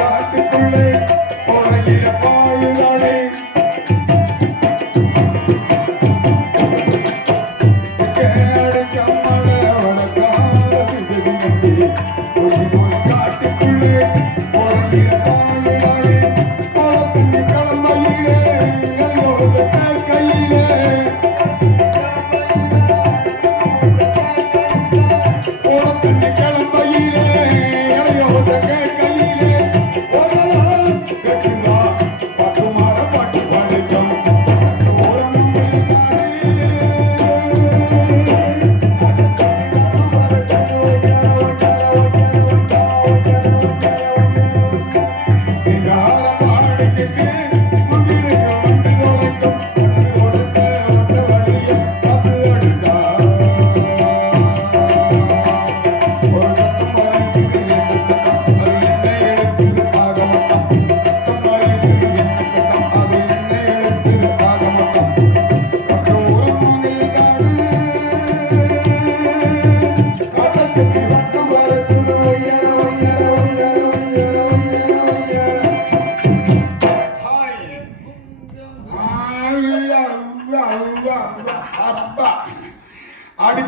காட்டுக்குள்ளே போறையில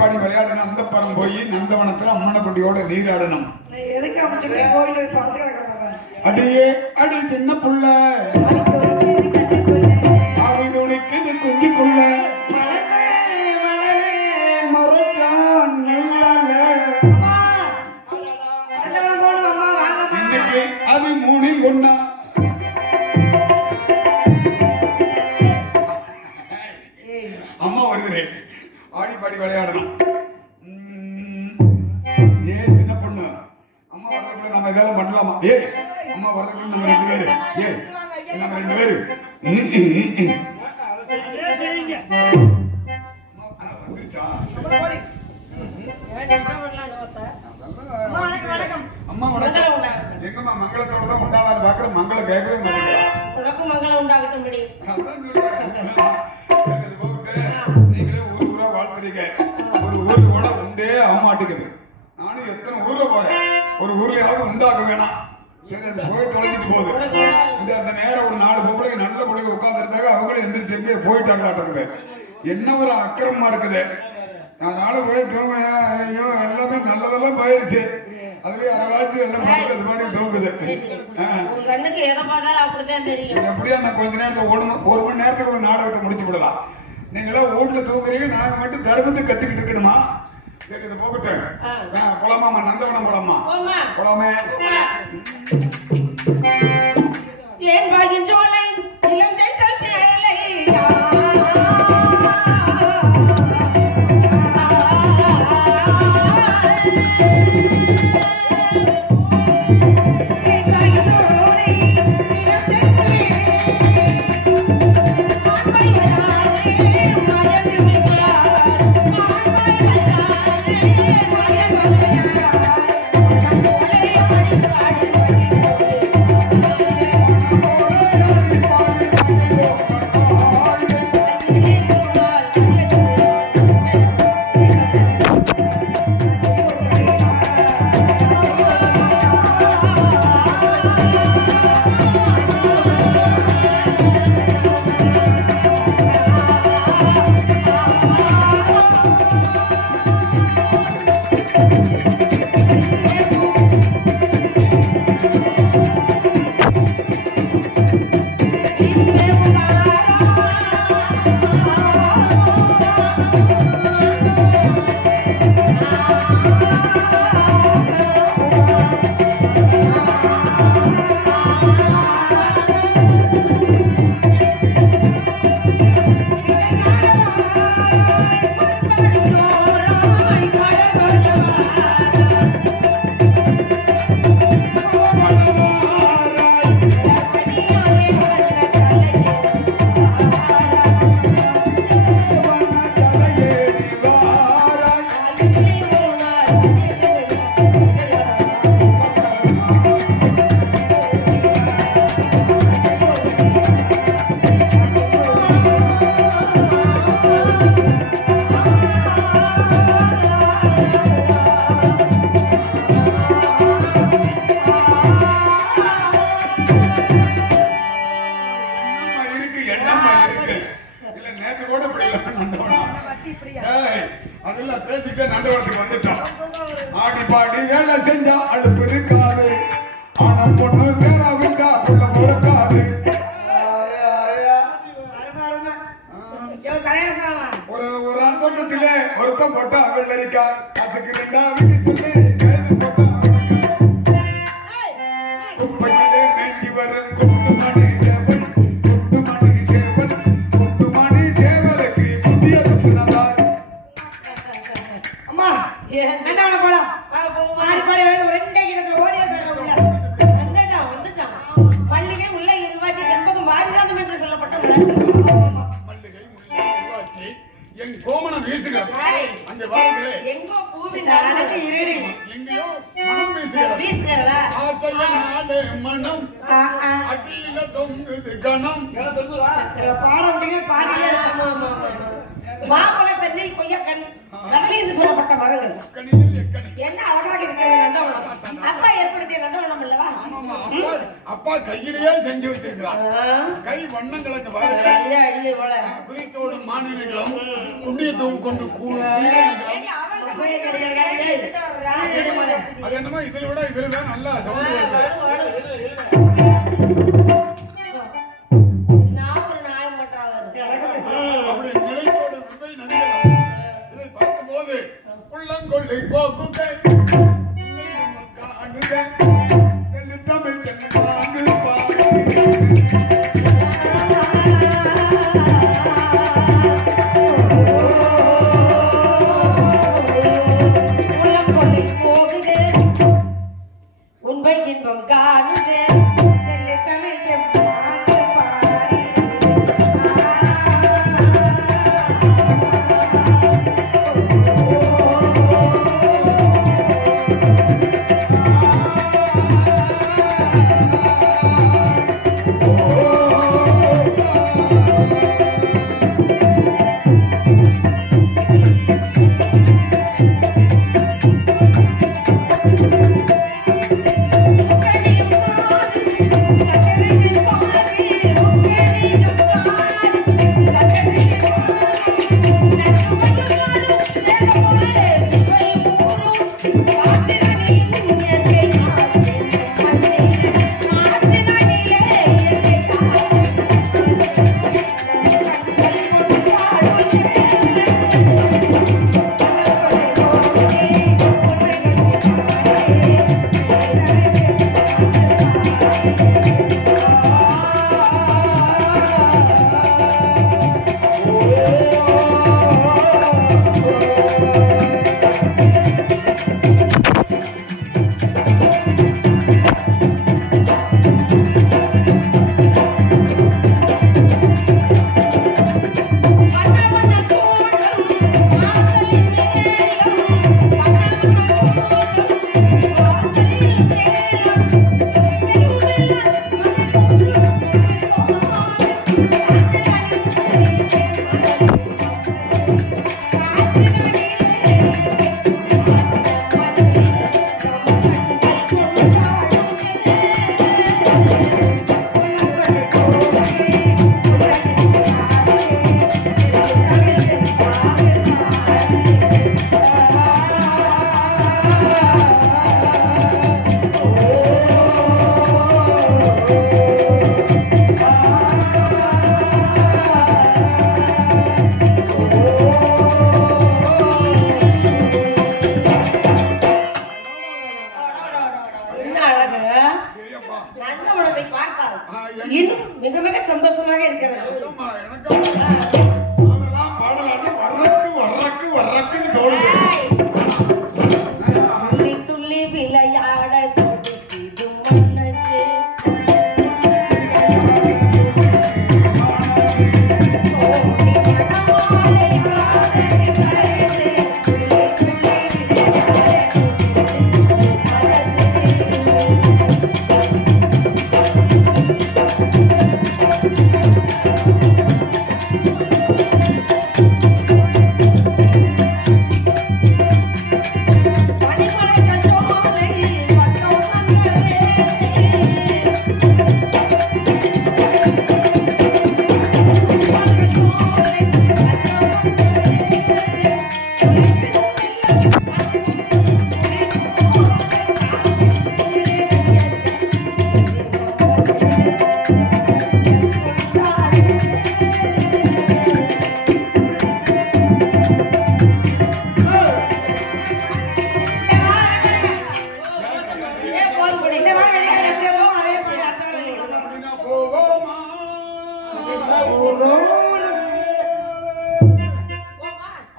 பாடி விளையாடணும். அந்த பரம் போய் நந்தவனத்துல அம்மனை குட்டியோட நீராடணும். அடியே அடி சின்ன புள்ள அவை துணிக்குது குஞ்சிக்குள்ள மறைச்சான் இன்னைக்கு அது மூணில் ஒன்னா. அம்மா வருகிறே ஆடி பாடி விளையாடணும். ஏன் சின்ன பொண்ணு அம்மா வரதுக்குள்ள நம்ம இதெல்லாம் பண்ணலாமா? அம்மா வரதுக்குள்ள நம்ம 2 பேரு நம்ம 2 பேரு அம்மா வணக்கம். எங்கம்மா மங்களத்தோட தான் உண்டாலான்னு பாக்குற மங்கள கேட்கவே மாட்டேங்கிறா. மங்களம் உண்டாகட்டும்படி நீங்களே ஊரா வாழ்த்துறீங்க. ஒரு ஊரு கூட உண்டே ஆக மாட்டேங்குது. நானும் எத்தனை ஊர்ல போறேன். ஒரு ஊர்லயாவது உண்டாக்க வேணாம். சரி அது போய் தொலைஞ்சிட்டு போகுது. அந்த நேரம் ஒரு 4 பொம்பளை நல்ல பிள்ளைங்க உட்கார்ந்து இருந்தாங்க. அவங்களும் எந்திரிச்சு போயிட்டாங்களாட்டு. என்ன ஒரு அக்கிரமமா இருக்குது. அதனால போய் தூங்க. ஐயோ எல்லாமே நல்லதெல்லாம் போயிருச்சு. அதுலயே அரைவாச்சு எல்லாம் பார்த்து அது மாதிரி தூங்குது. எப்படியா நான் கொஞ்ச நேரத்துல 1 மணி நேரத்துக்கு ஒரு நாடகத்தை முடிச்சு விடலாம். நீங்களா வீட்டுல தூங்குறீங்க. நாங்க மட்டும் தர்மத்தை கத்துக்கிட்டு இருக்கணுமா? இது போகட்டு போலாமா? நந்தவனம் போலாமா? போலாமே. ஏன் வாழ்கின்றோலை இளம் அதெல்லாம் பேசிட்டு நந்தவனத்துக்கு வந்துட்டோம். ஆடி பாடி வேலை செஞ்சா அழுப்பு இருக்காது. ஆனா பொண்ணு வேற விட்டா புள்ள முறக்காது. ஒரு அந்தோட்டத்திலே ஒருத்தம் போட்டா வெள்ளரிக்கா அதுக்கு 2 வீட்டு போட்டா குப்பையிலே மேஞ்சி வரும் குண்டு மணி தேவல் குண்டு மணி தேவலுக்கு புதிய சுப்பிரதாய். அம்மா நந்தவனம் போலாம். ஆடி பாடி ரெண்டே கிடத்துல ஓடியே போயிடும். வந்துட்டான் பள்ளிகை உள்ள 20 வாரிசாதம் என்று சொல்லப்பட்ட என் கோமணம் வீசுகிறது. அந்த வாரங்களே எங்கோ பூவின் அழகு இருடி எங்கயோ மனம் வீசுகிறது. ஆசையனாலே மனம் அடியில தொங்குது கணம். பாடம் அப்படியே பாடியே. ஆமா ஆமா மாம்பழ தண்ணி கொய்யக்கண் கடலை என்று சொல்லப்பட்ட மரங்கள் என்ன அழகாக இருக்கிறது நந்தவனம் அப்பா ஏற்படுத்திய நந்தவனம் அல்லவா அப்பா கையிலேயே செஞ்சு வச்சிருக்கிறார் கை வண்ணங்களுக்கு பாருங்க குதித்தோடும் மாநிலங்களும் குண்டிய தூவு கொண்டு அது என்னமோ இதுல விட இதுலதான் நல்லா சவுண்ட் வருது அப்படி நிலைத்தோடு விவை நதிகளும் இதை பார்க்கும்போது உள்ளங்கொள்ளை போக்குகை தமிழ் உண்மை இன்பம் காணுதே மிக மிக சந்தோஷமாக இருக்கிறது. துள்ளி துள்ளி விளையாட துடித்திடும் மனசே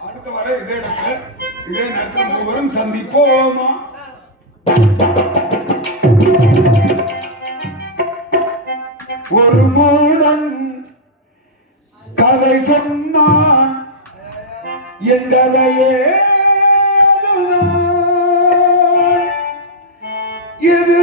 அடுத்த வரை இதே இடத்துல இதே நேரத்தில் மூவரும் சந்திப்போமா? ஒரு மூடன் கதை சொன்னான் என்றதையே இது